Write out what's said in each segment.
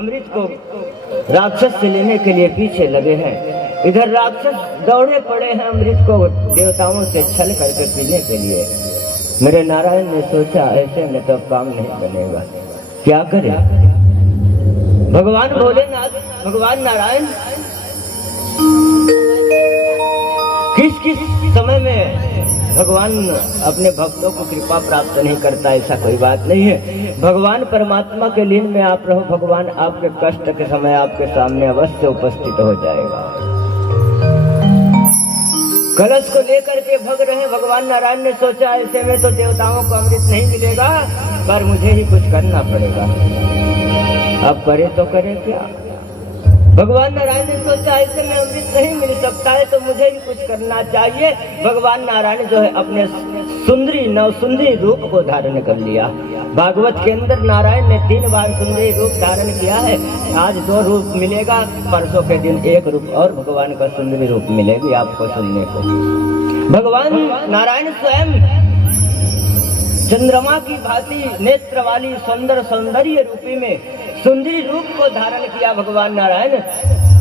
अमृत को राक्षस से लेने के लिए पीछे लगे हैं। इधर राक्षस दौड़े पड़े हैं अमृत को देवताओं से छल करके पीने के लिए। मेरे नारायण ने सोचा ऐसे में तो काम नहीं बनेगा, क्या करें। भगवान भोलेनाथ, भगवान नारायण किस किस समय में भगवान अपने भक्तों को कृपा प्राप्त नहीं करता, ऐसा कोई बात नहीं है। भगवान परमात्मा के लीन में आप रहो, भगवान आपके कष्ट के समय आपके सामने अवश्य उपस्थित हो जाएगा। कलश को लेकर के भग रहे भगवान नारायण ने सोचा ऐसे में तो देवताओं को अमृत नहीं मिलेगा, पर मुझे ही कुछ करना पड़ेगा। अब करे तो करे क्या। भगवान नारायण ने सोचा ऐसे में अमृत नहीं मिल सकता है तो मुझे ही कुछ करना चाहिए। भगवान नारायण जो है अपने सुंदरी नवसुंदरी रूप को धारण कर लिया। भागवत के अंदर नारायण ने 3 बार सुंदरी रूप धारण किया है। आज 2 रूप मिलेगा, परसों के दिन 1 रूप और भगवान का सुंदरी रूप मिलेगी आपको सुनने को। भगवान नारायण स्वयं चंद्रमा की भांति नेत्र वाली सुंदर सौंदर्य रूपी में सुंदरी रूप को धारण किया भगवान नारायण,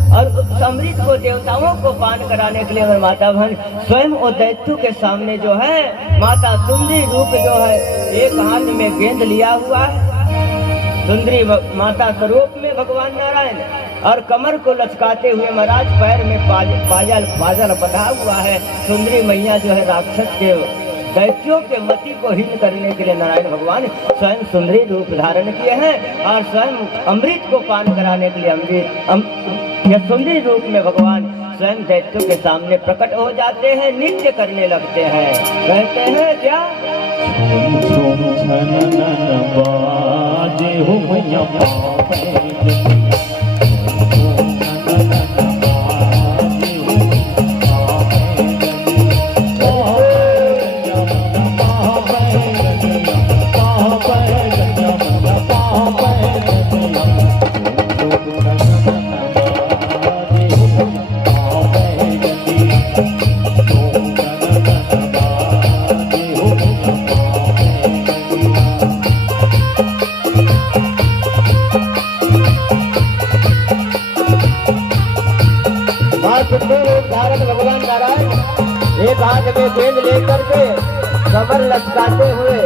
और अमृत को देवताओं को पान कराने के लिए और माता बहन स्वयं और दैत्यों के सामने जो है माता सुंदरी रूप जो है एक हाथ में गेंद लिया हुआ है सुंदरी माता स्वरूप में भगवान नारायण, और कमर को लचकाते हुए महाराज पैर में पाजल बंधा हुआ है। सुंदरी मैया जो है राक्षस के दैत्यों के मति को हीन करने के लिए नारायण भगवान स्वयं सुंदरी रूप धारण किए हैं, और स्वयं अमृत को पान कराने के लिए यह सुंदरी रूप में भगवान स्वयं दैत्यों के सामने प्रकट हो जाते हैं, नृत्य करने लगते हैं। कहते हैं क्या, भगवान नारायण एक हाथ में गेंद लेकर के कमर लचकाते हुए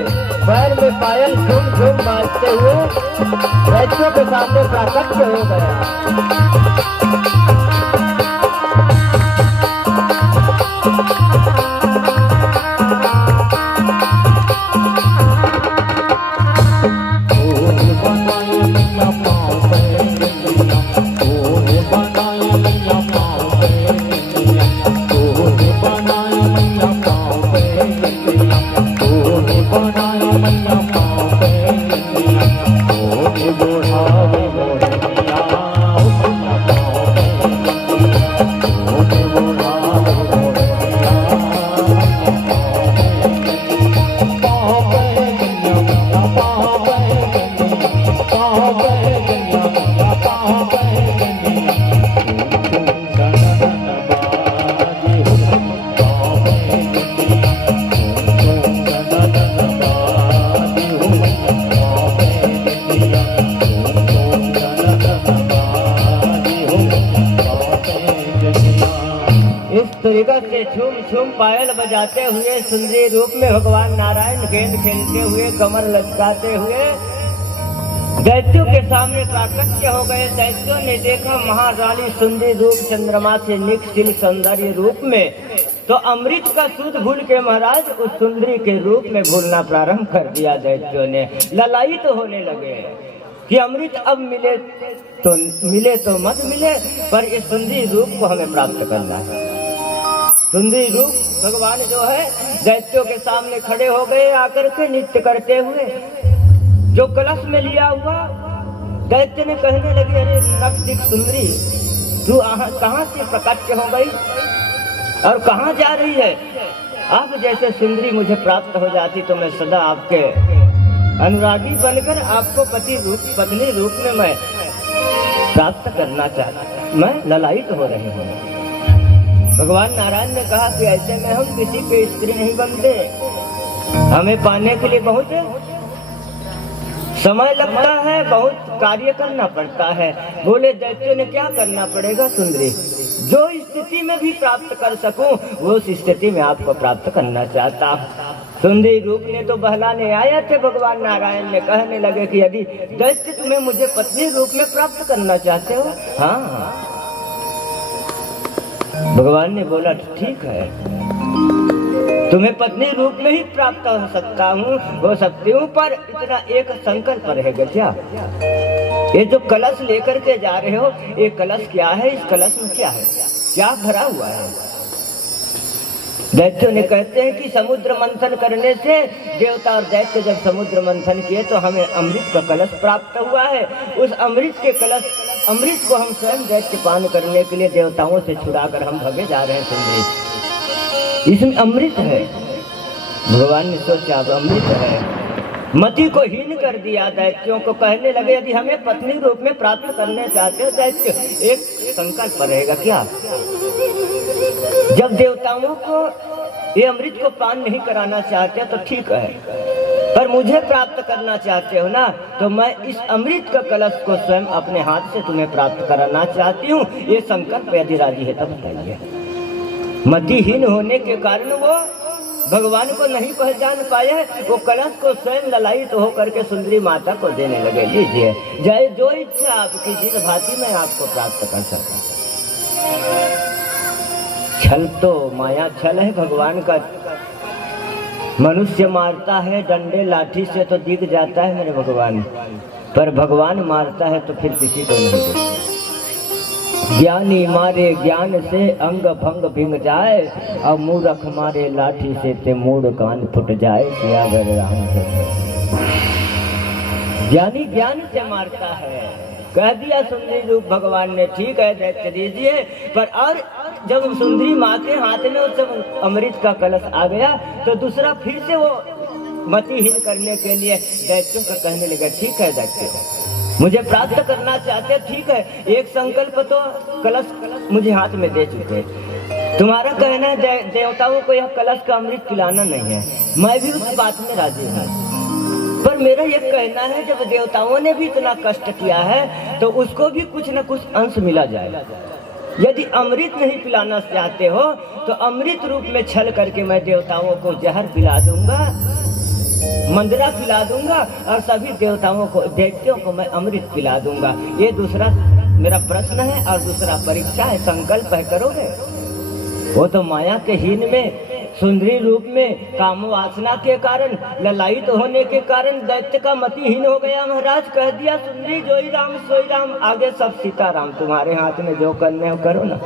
पैर में पायल झूम झूम बाजते हुए दैत्यों के सामने प्राकट्य हो गया। से झूम झूम पायल बजाते हुए सुंदरी रूप में भगवान नारायण गेंद खेलते हुए कमर लचकाते हुए दैत्यों के सामने प्राकट्य हो गए। दैत्यों ने देखा महारानी सुंदरी रूप चंद्रमा से निखिल सौंदर्य रूप में, तो अमृत का सूद भूल के महाराज उस सुंदरी के रूप में भूलना प्रारंभ कर दिया। दैत्यों ने ललायित तो होने लगे कि अमृत अब मिले तो मत मिले, पर इस सुंदरी रूप को हमें प्राप्त करना है। सुंदरी रूप भगवान जो है दैत्यों के सामने खड़े हो गए आकर के नृत्य करते हुए। जो कलश में लिया हुआ दैत्य ने कहने लगे, अरे नक्सिक सुंदरी, तू कहाँ से प्रकट हो गई और कहाँ जा रही है? आप जैसे सुंदरी मुझे प्राप्त हो जाती तो मैं सदा आपके अनुरागी बनकर आपको पत्नी रूप में मैं प्राप्त करना चाहता, मैं ललायित हो रही हूँ। भगवान नारायण ने कहा कि ऐसे में हम किसी के स्त्री नहीं बनते, हमें पाने के लिए बहुत समय लगता है, बहुत कार्य करना पड़ता है। बोले दैत्य ने क्या करना पड़ेगा सुंदरी? जो स्थिति में भी प्राप्त कर सकूं वो उस स्थिति में आपको प्राप्त करना चाहता। सुंदरी रूप ने तो बहलाने आया थे, भगवान नारायण ने कहने लगे कि यदि दैत्य तुम्हें मुझे पत्नी रूप में प्राप्त करना चाहते हो, हाँ। भगवान ने बोला ठीक है, तुम्हें पत्नी रूप में ही प्राप्त हो सकता हूँ, हो सकती हूँ, पर इतना एक संकल्प रहेगा। क्या? ये जो कलश लेकर के जा रहे हो, ये कलश क्या है? इस कलश में क्या है? क्या भरा हुआ है? दैत्यों ने कहते हैं कि समुद्र मंथन करने से देवता और दैत्य जब समुद्र मंथन किए तो हमें अमृत का कलश प्राप्त हुआ है। उस अमृत के कलश, अमृत को हम स्वयं दैत्य पान करने के लिए देवताओं से छुड़ाकर हम भगे जा रहे हैं। सुंदरी, इसमें अमृत है। भगवान ने सोचा अब अमृत है, मति को हीन कर दिया। दैत्यों को कहने लगे यदि हमें पत्नी रूप में प्राप्त करने चाहते हो दैत्य, एक संकल्प रहेगा। क्या? जब देवताओं को ये अमृत को पान नहीं कराना चाहते तो ठीक है, पर मुझे प्राप्त करना चाहते हो ना, तो मैं इस अमृत का कलश को स्वयं अपने हाथ से तुम्हें प्राप्त कराना चाहती हूँ। ये संकल्प यदि राजी है तब बताइए। मतिहीन होने के कारण वो भगवान को नहीं पहचान पाए, वो कलश को स्वयं ललायित होकर के सुंदरी माता को देने लगे। लीजिए, जाए जो इच्छा आपकी, जिस भांति मैं आपको प्राप्त कर सकता। छल तो माया छल है भगवान का। मनुष्य मारता है डंडे लाठी से तो दिख जाता है मेरे भगवान, पर भगवान मारता है तो फिर किसी को नहीं दिखता। ज्ञानी मारे ज्ञान से अंग भंग भिंग जाए, और मूर्ख मारे लाठी से ते मूड कान फुट जाए। ज्ञानी ज्ञान से मारता है। कह दिया सुंदरी रूप भगवान ने, ठीक है दैत्य दीजिए, पर और जब सुंदरी माँ के हाथ में उस अमृत का कलश आ गया तो दूसरा फिर से वो मतिहीन करने के लिए दैत्यों का कहने लगा, ठीक है दैत्य मुझे प्राप्त करना चाहते, ठीक है, एक संकल्प तो कलश मुझे हाथ में दे चुके। तुम्हारा कहना है देवताओं को यह कलश का अमृत पिलाना नहीं है, मैं भी उस बात में राजी हूँ, पर मेरा यह कहना है जब देवताओं ने भी इतना कष्ट किया है तो उसको भी कुछ न कुछ अंश मिला जाए। यदि अमृत नहीं पिलाना चाहते हो तो अमृत रूप में छल करके मैं देवताओं को जहर पिला दूंगा, मंदरा पिला दूंगा, और सभी देवताओं को, दैत्यों को मैं अमृत पिला दूंगा। ये दूसरा मेरा प्रश्न है और दूसरा परीक्षा है, संकल्प है, करोगे? वो तो माया के हीन में, सुंदरी रूप में, काम वासना के कारण, ललायित होने के कारण दैत्य का मतिहीन हो गया। महाराज कह दिया सुंदरी जोई राम सोई राम, आगे सब सीताराम, तुम्हारे हाथ में जो करने हो करो ना।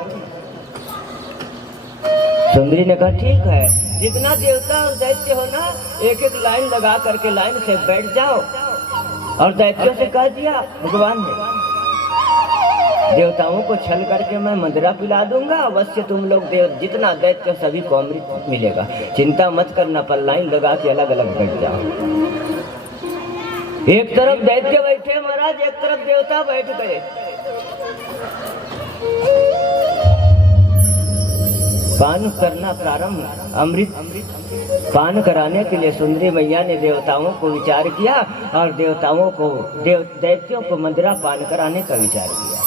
सुंदरी ने कहा ठीक है, जितना देवता और दैत्य हो ना, एक एक लाइन लगा करके लाइन से बैठ जाओ। और दैत्यों से कह दिया भगवान ने, देवताओं को छल करके मैं मंदरा पिला दूंगा, अवश्य तुम लोग देव जितना दैत्य सभी को अमृत मिलेगा, चिंता मत करना, पर लाइन लगा के अलग अलग बैठ जाओ। एक तरफ दैत्य बैठे महाराज, एक तरफ देवता बैठ गए। पान करना प्रारंभ, अमृत पान कराने के लिए सुंदरी मैया ने देवताओं को विचार किया और देवताओं को, दैत्यों को मंदरा पान कराने का विचार किया।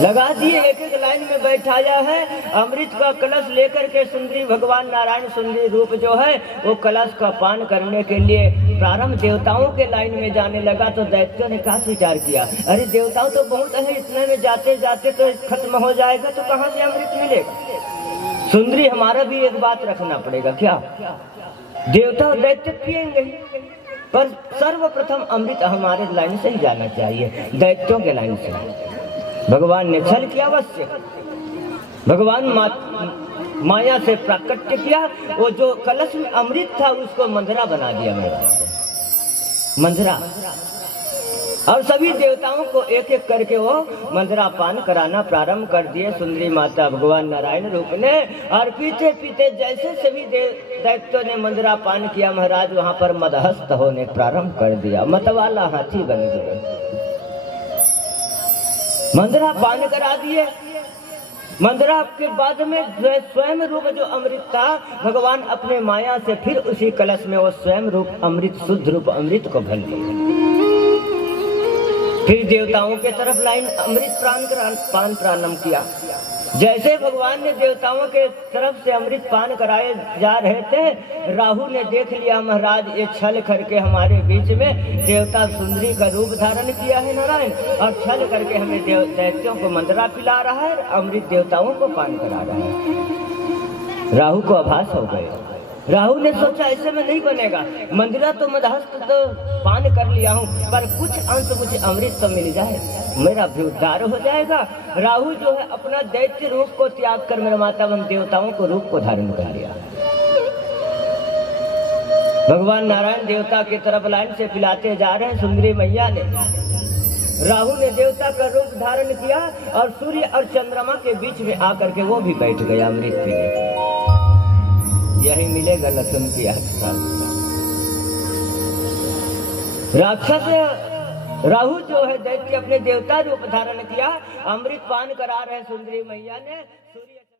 लगा दिए, एक एक लाइन में बैठाया है। अमृत का कलश लेकर के सुंदरी भगवान नारायण सुंदरी रूप जो है वो कलश का पान करने के लिए प्रारंभ देवताओं के लाइन में जाने लगा। तो दैत्यों ने क्या विचार किया, अरे देवताओं तो बहुत है, इतने में जाते जाते तो खत्म हो जाएगा, तो कहाँ से अमृत मिलेगा? सुंदरी हमारा भी एक बात रखना पड़ेगा, क्या देवता और दैत्य पिएंगे, पर सर्वप्रथम अमृत हमारे लाइन से ही जाना चाहिए, दैत्यों के लाइन से। भगवान ने छल किया, अवश्य भगवान माया से प्राकट्य किया, वो जो कलश में अमृत था उसको मंदरा बना दिया मंदरा, और सभी देवताओं को एक एक करके वो मंदरा पान कराना प्रारंभ कर दिए सुंदरी माता भगवान नारायण रूप ने। और पीते पीते जैसे सभी दैत्यों ने मंदरा पान किया, महाराज वहां पर मदहस्त होने प्रारंभ कर दिया, मतवाला हाथी बन गए। मंदरा पान करा दिए। मंदरा के बाद में स्वयं रूप जो अमृत था, भगवान अपने माया से फिर उसी कलश में वो स्वयं रूप अमृत, शुद्ध रूप अमृत को भर दिए। फिर देवताओं के तरफ लाइन अमृत पान प्रारंभ किया। जैसे भगवान ने देवताओं के तरफ से अमृत पान कराए जा रहे थे, राहु ने देख लिया महाराज ये छल करके हमारे बीच में देवता सुंदरी का रूप धारण किया है नारायण, और छल करके हमें दैत्यों को मंदरा पिला रहा है, अमृत देवताओं को पान करा रहा है। राहु को आभास हो गए। राहु ने सोचा ऐसे में नहीं बनेगा, मंदिरा तो मदहस्त तो पान कर लिया हूँ, पर कुछ अंश मुझे अमृत तो मिल जाए, मेरा भी उद्धार हो जाएगा। राहु जो है अपना दैत्य रूप को त्याग कर मेरे माता एवं देवताओं को रूप को धारण कर लिया। भगवान नारायण देवता की तरफ लाइन से पिलाते जा रहे हैं। सुंदरी मैया ने, राहु ने देवता का रूप धारण किया और सूर्य और चंद्रमा के बीच में आकर के वो भी बैठ गया अमृत पीने। यही मिलेगा लसन की राक्षस राहु जो है दैत्य अपने देवता रूप धारण किया, अमृत पान करा रहे सुंदरी मैया ने। सूर्य